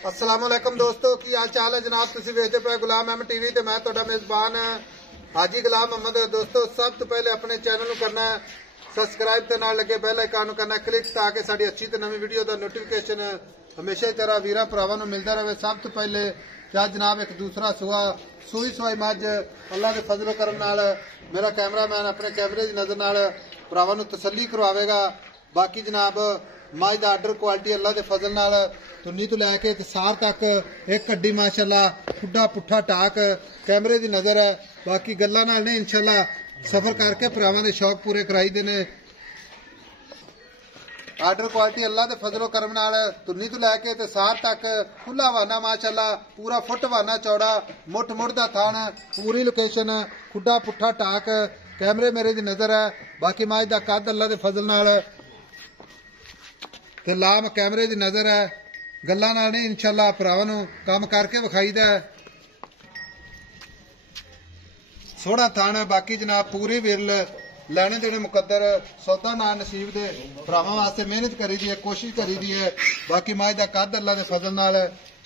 अस्सलाम वालेकुम दोस्तों की हाल चाल है जनाब। तुसीं वेखदे पे गुलाम अहमद टीवी ते मैं तुहाडा मेजबान हाजी गुलाम अहमद। दोस्तों सब तो पहले अपने चैनल नूं करना सबसक्राइब ते नाल लगे बेल आइकन नूं करना क्लिक ताकि साडी अच्छी ते नवी वीडियो दा नोटिफिकेशन हमेशा ही तरह वीरां भरावां नूं मिलदा रहे। सब तो पहले क्या जनाब एक दूसरा सूई सवाई मज अल्लाह के फजलो करम नाल मेरा कैमरामैन अपने कैमरे की नजर नाल भरावां नूं तसल्ली करवावेगा। बाकी जनाब मज का आर्डर क्वालिटी अल्लाह के फजल नाल तुन्नी तो लैके सार तक एक कड्डी माशाअल्लाह खुड्डा पुट्ठा टाक कैमरे की नजर है। बाकी गल्लां नाल नहीं इंशाअल्लाह सफर करके भरावां दे शौक पूरे कराई देने। आर्डर क्वालिटी अल्लाह के फजलो करम नाल तुन्नी तो लैके सार तक खुला वाना माशाअल्लाह पूरा फुट वाना चौड़ा मुठ मुठ दा थान पूरी लोकेशन खुड्डा पुट्ठा टाक कैमरे मेरे दी नजर है। बाकी मज का कद अल्लाह के फजल नाल ते लाम कैमरे की नजर है। गल्लां नाल नहीं इंशाअल्लाह भरावां नूं काम करके विखाईदा है। सोहना थान बाकी जनाब पूरी विरल लैने देने मुकद्दर सौदा ना नसीब दे भरावां वास्ते मेहनत करी दी है कोशिश करी दी है। बाकी मज का कद अल्लाह के फजल नाल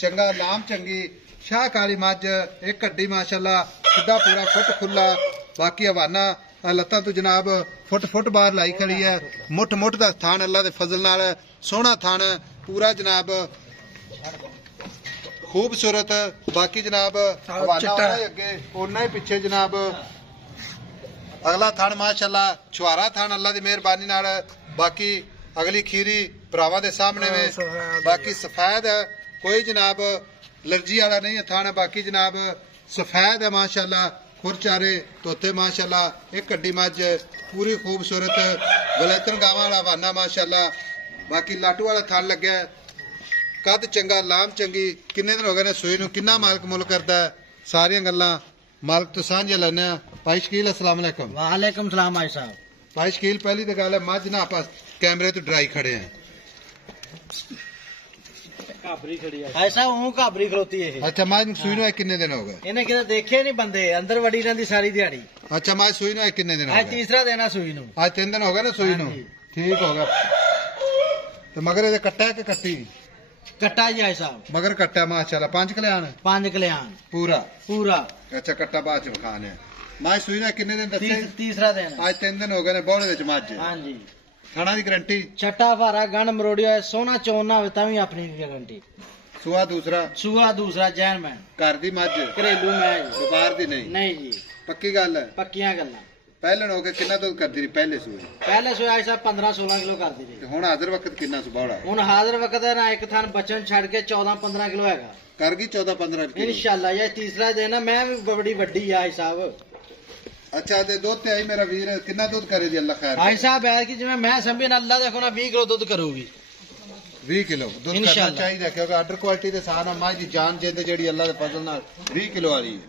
चंगा लाम चंगी शाहकारी मज एक हड्डी माशाअल्लाह सीधा पूरा फुट खुला। बाकी हवाना लत्तां तो जनाब फुट फुट बाहर लाई खड़ी है। मुठ मुठ का थान अल्लाह के फजल नाल सोहना थान पूरा जनाब खूबसूरत। बाकी जनाब अगे उन्ना ही पिछे जनाब अगला थान माशाअल्लाह छुआरा थान अल्लाह की मेहरबानी नाल। बाकी अगली खीरी भरावां दे सामने में बाकी सफेद है कोई जनाब एलर्जी वाला नहीं है थान। बाकी जनाब सफेद है माशाअल्लाह खुरचारे तोते माशाअल्लाह एक हड्डी मज पूरी खूबसूरत बलैतन गावां वाला हवाना माशाअल्लाह। बाकी लाटू वाला थान लग्या कद चंगा लाम चंगी। किन्ने दिन हो गए ने सूई नूं किन्ना मालक मुल करदा है सारियां गल्लां मालक तो सांझे लैने। भाई शकील अस्सलाम वालेकुम। वालेकुम सलाम भाई साहब। भाई शकील पहली तो गल है मज ना आप कैमरे तो डराई खड़े हैं। भाई साहब हूं काबरी खलोती है। अच्छा मज सूई नूं किन्ने दिन हो गए? इन्हें किते देखे नहीं बंदे अंदर वड़ी रहंदी सारी दिहाड़ी। अच्छा मज सूई नूं किन्ने दिन हो आज गए? तीसरा दिन है सूई नूं। आज 3 दिन हो गए ना सूई नूं। ठीक हो गया। तो मगर ये कट्टा है कि कट्टी? कट्टा जी भाई साहब मगर कट्टा माशाअल्लाह 5 कल्याण 5 कल्याण पूरा पूरा। अच्छा कट्टा बाद च खाने मज सूई नूं किन्ने दिन दसे? तीसरा दिन। आज 3 दिन हो गए ने बोले विच मज। हां जी खाना की गारंटी छट्टा भारा गण मरोड़िया सोना चोना होवे तां भी अपनी गारंटी। सुआ दूसरा जैन मैन घर दी मज घरेलू मैं व्यापार दी नहीं जी पक्की गल है पक्कियां गल्लां। पहले हो गए किन्ना दूध करदी रही पहले सूई? पहले सोया भाई साहब 15-16 किलो करदी रही। हुण हाजिर वक्त किन्ना सुबाड़ा? हुण हाजिर वक्त है ना एक थान बचन छड़ के 14-15 किलो हैगा कर गई 14-15 किलो इंशाअल्लाह। ये तीसरा दिन है मैं भी बड़ी वड्डी है भाई साहब। अच्छा ते दूध ते आई मेरा वीर किन्ना दूध करे दी अल्लाह खैर भाई साहब है कि जिवें मैं समझी ना अल्लाह देखो ना 20 किलो दूध करूगी 20 किलो दूध करना चाहिए क्योंकि आर्डर क्वालिटी के साथ मज की जान जिंद जी अल्लाह के फजल नाल 20 किलो वाली है।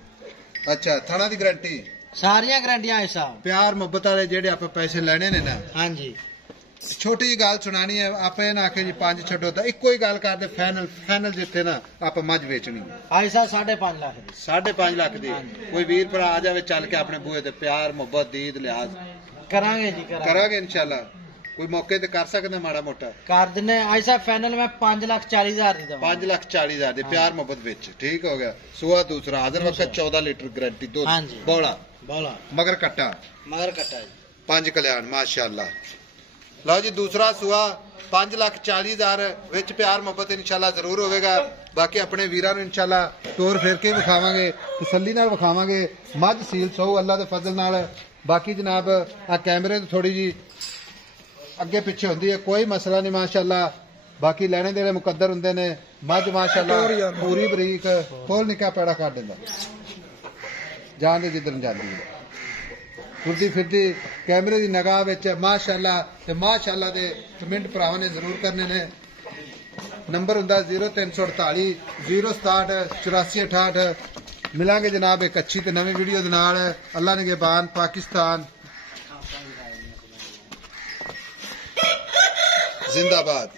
अच्छा थाना की गारंटी सारियां गारंटियां है साहब। प्यार मुहब्बत वाले जेडे आप पैसे लेने ने ना। हां जी छोटी जी गल सुनानी है आप ना आखे जी 5 छड्डो तो इको ही गल करते फाइनल फाइनल जिथे ना आप मज बेचनी भाई साहब 5.5 लाख 5.5 लाख दी। कोई वीर भरा आ जाए चल के अपने बूहे ते प्यार मुहब्बत दीद लिहाज करांगे जी करांगे इंशाल्लाह। कोई मौके ते कर सकते माड़ा मोटा कर दिने भाई साहब फाइनल में 5,40,000 दी दूं 5,40,000 दी प्यार मुहब्बत बेच। ठीक हो गया। सुआ दूसरा हाजिर वक्त 14 लीटर गारंटी दूध बोला मगर कट्टा जी 5 कल्याण माशाअल्लाह। लो जी दूसरा सुआ 5,40,000 विच प्यार मुहब्बत इंशाल्लाह जरूर होगा। बाकी अपने वीरां नूं इंशाल्लाह तोर फेर के विखावांगे तसल्ली नाल विखावांगे मज सील सौ अल्लाह दे फजल नाल। बाकी जनाब आ कैमरे तो थोड़ी जी अगे पिछे होंदी है कोई मसला नहीं माशाअल्लाह। बाकी लेने देने मुकद्दर हुंदे ने मज माशाअल्लाह पूरी बरीक खोल निका पैड़ा कर दिंदा जान दे जिधर जाती है फिरदी फिरदी कैमरे की निगाह विच माशाअल्लाह ते माशाअल्लाह दे कमेंट भरावां ने जरूर करने ने। नंबर हुंदा 0348 067 8468। मिलांगे जनाब एक अच्छी ते नवी वीडियो दे नाल। अल्लाह निगहबान पाकिस्तान जिंदाबाद।